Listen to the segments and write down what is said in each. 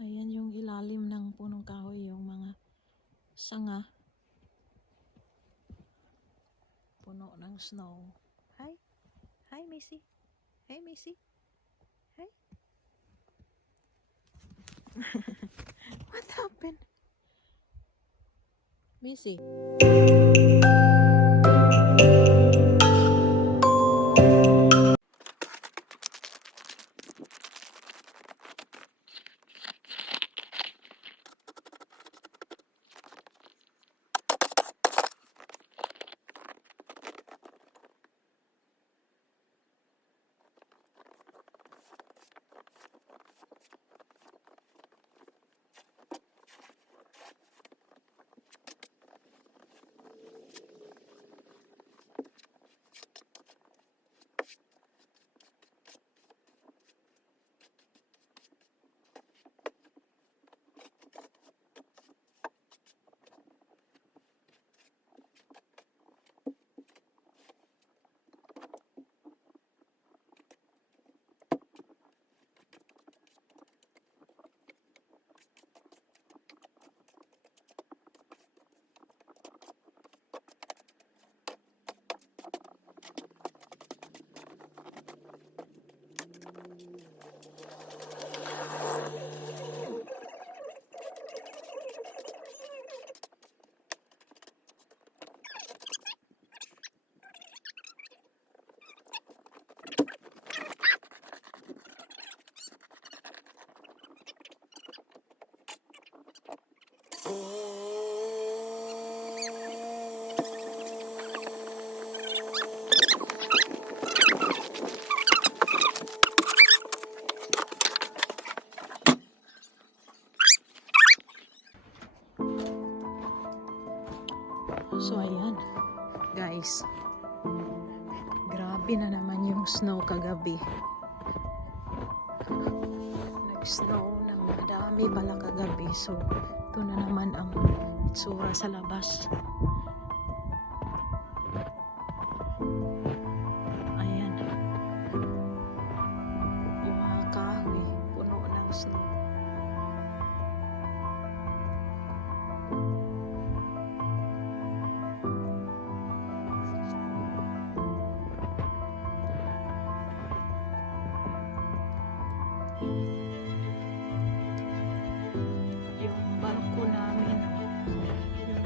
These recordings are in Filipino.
Ayan yung ilalim ng punong kahoy, yung mga sanga. Puno ng snow. Hi. Hi, Missy. Hey, Missy. Hi. What happened? Missy. So, ayan. Guys. Grabe na naman yung snow kagabi. Nag-snow ng madami pala kagabi. So, ito na naman ang itsura sa labas.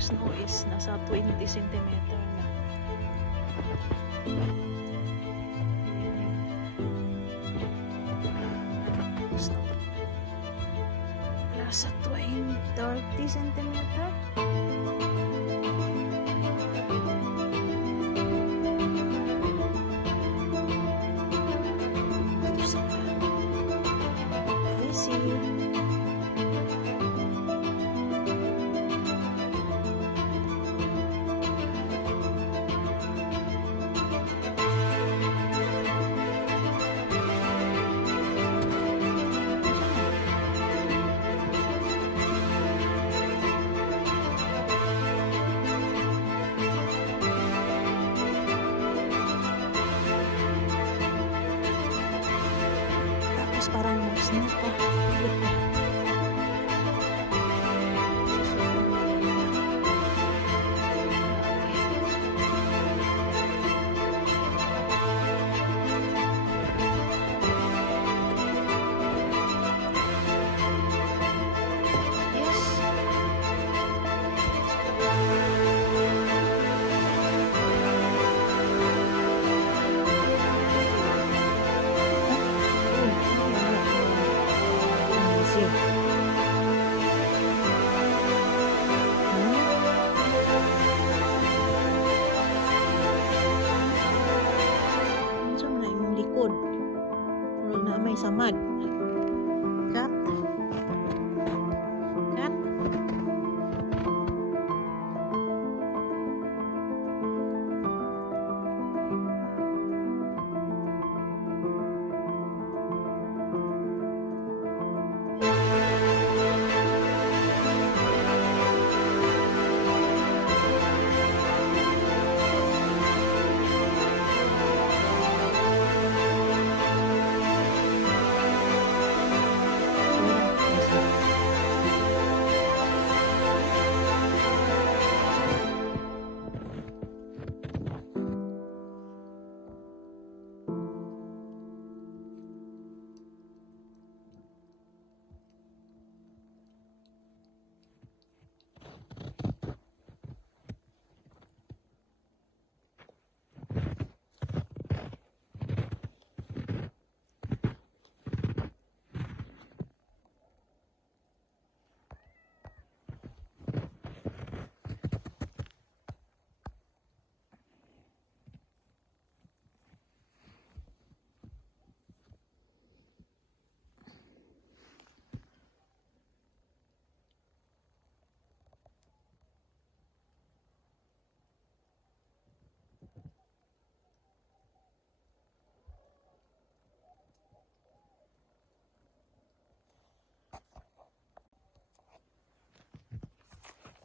Snow is nasa 20 cm na. Nasa 20 30 cm parang may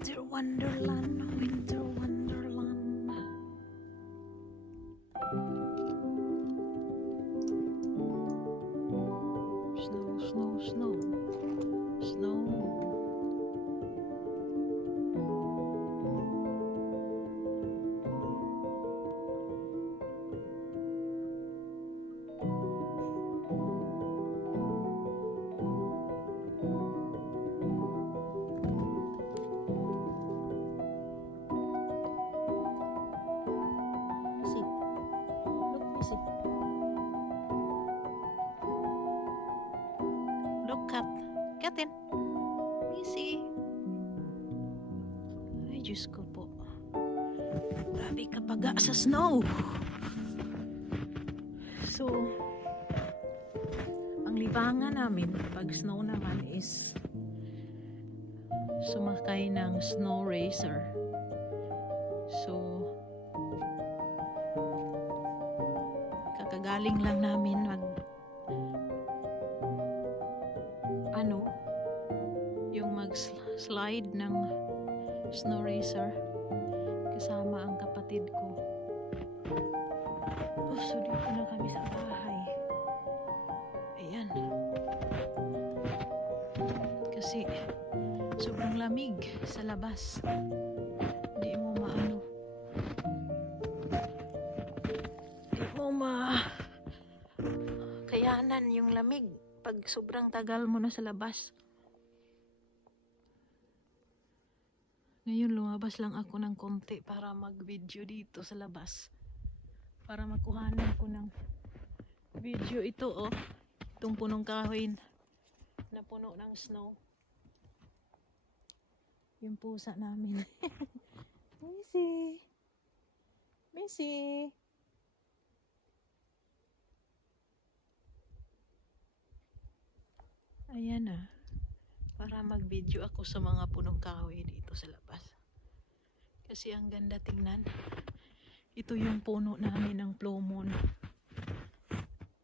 Winter Wonderland, Winter Katin. Missy. Ay, Diyos ko po. Grabe kapaga sa snow. So, ang libangan namin pag snow naman is sumakay ng snow racer. So, kakagaling lang namin labas di mo maano di mo ma kayanan yung lamig pag sobrang tagal mo na sa labas. Ngayon lumabas lang ako ng konti para mag-video dito sa labas. Para makuhanan ko ng video ito oh. Itong punong kahoy na puno ng snow. Yung pusa namin. Missy! Missy! Ayan na. Para mag-video ako sa mga punong kahoy dito sa labas. Kasi ang ganda tingnan. Ito yung puno namin ng plumon.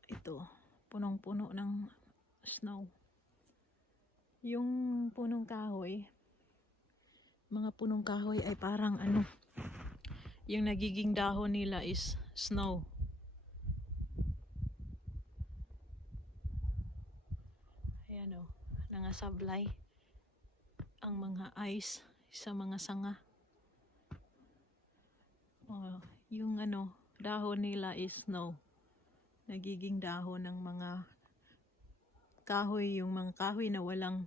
Ito. Punong-puno ng snow. Yung punong kahoy, mga punong kahoy ay parang ano, yung nagiging dahon nila is snow. Ayan o, nangasablay ang mga ice sa mga sanga. Oh, yung ano, dahon nila is snow. Nagiging dahon ng mga kahoy, yung mga kahoy na walang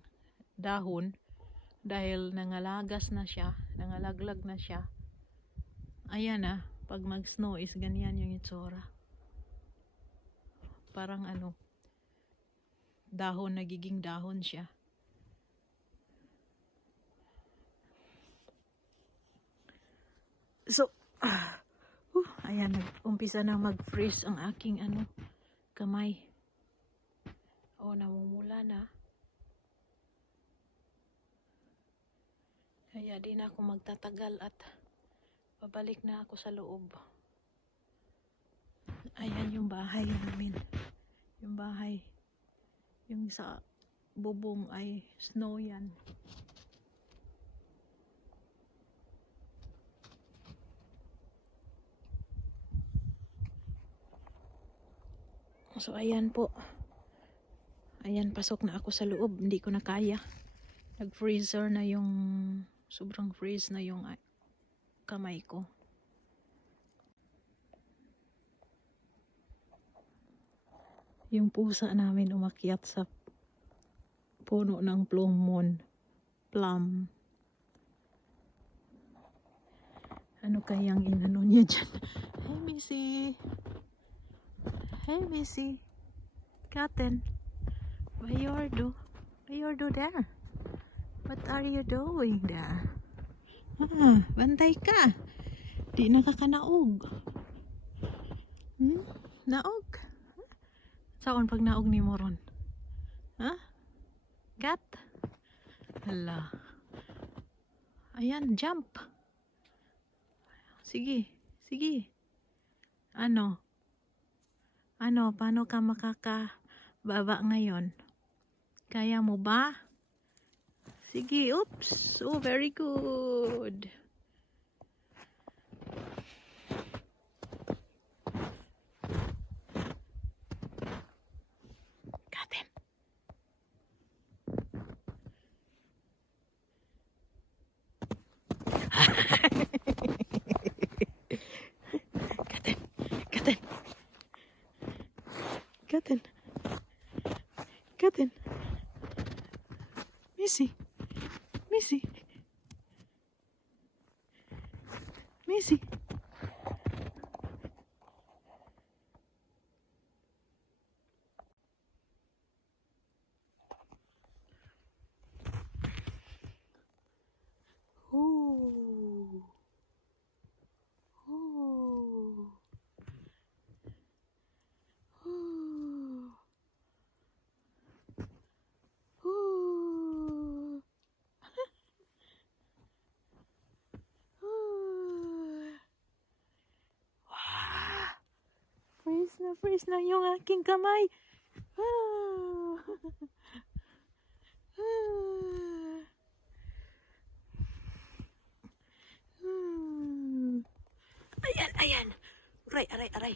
dahon dahil nangalagas na siya, nangalaglag na siya. Ayan ah, pag mag-snow is ganyan yung itsura. Parang ano, dahon, nagiging dahon siya. So, ah, uh, ayan, nag-umpisa na mag-freeze ang aking ano, kamay. Oh, namumula na. Kaya di na ako magtatagal at babalik na ako sa loob. Ayan yung bahay namin. Yung bahay. Yung sa bubong ay snow yan. So ayan po. Ayan, pasok na ako sa loob. Hindi ko na kaya. Nag-freezer na yung sobrang freeze na yung ah, kamay ko. Yung pusa namin umakyat sa puno ng plumon. Plum. Ano kayang inano niya dyan? Hey, Missy. Hey, Missy. Katen. Bayardo. What you do there? What are you doing there? Ah, bantay ka. Di nakakanaog. Hmm? Naog? Saan pag naog ni Moron? Ha? Gat? Hala. Ayan, jump. Sige, sige. Ano? Ano, paano ka makakababa ngayon? Kaya mo ba? Sige, oops. Oh, very good. Got him. Missy. Missy. Missy. Freeze na freeze na yung aking kamay. Ah. Ah. Hmm. Ayan, ayan. Aray, aray, aray.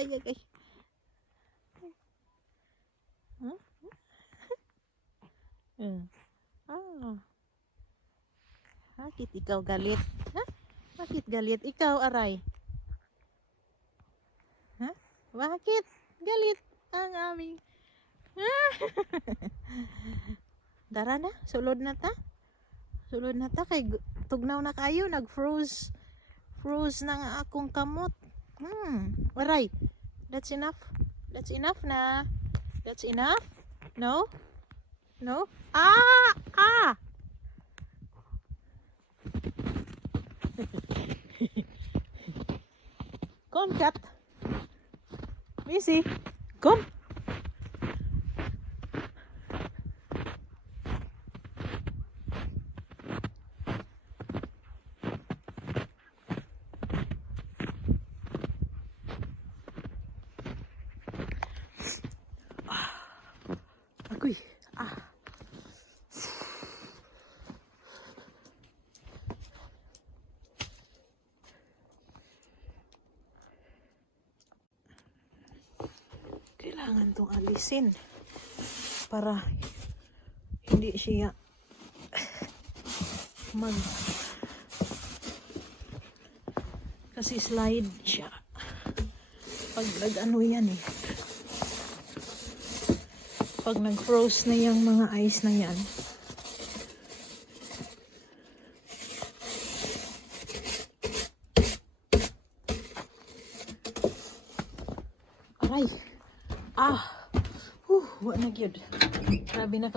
kaya kay. Huh? Hmm. Ah. Bakit ikaw galit? Ha? Bakit galit? Ikaw, aray. Ha? Bakit galit ang aming... Ah! Dara na, sulod na ta. Sulod na ta kay tugnaw na kayo, nag-froze froze ng akong kamot. Hmm. Aray. That's enough. That's enough na. That's enough. No? No? Ah! Ah! Come, cat. Missy. Come. Agoy. Ah. Kailangan tong alisin para hindi siya mag kasi slide siya pag nag ano yan eh pag nag-froze na yung mga ice na yan. Aray! Ah! Huh, gyud. Grabe na